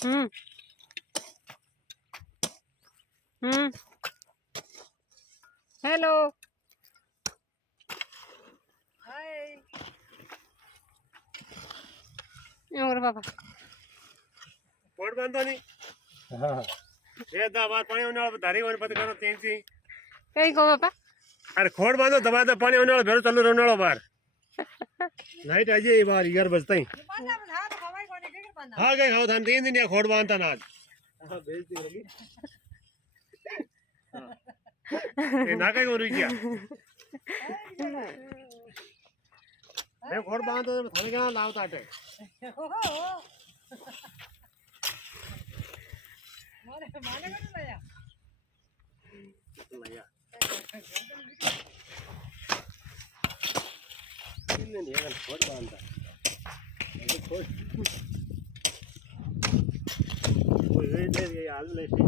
हम्म हम्म hello hi और बाबा કોડ બાંધો નહીં હા એ દવા પાણી ઉનાળો ધારી હોય પછી કરો ત્યાંથી कई को बाबा અરે ખોડ બાંધો દવા તો પાણી ઉનાળો ભેરો ચાલુ ઉનાળો બાર લાઈટ આજે બાર 11 બજતા હા કઈ ખાવ થાન 3 दिन ખોડ બાંધતા ના હા બેજતી લગી એ ના કઈ ઓરી ગયા એ ખોડ બાંધતો થાને કેના લાવતા આટે माने कर लया લયા ઇને ને એક ખોડ બાંધતા એ ખોડ કોઈ રે દે હાલ લે છે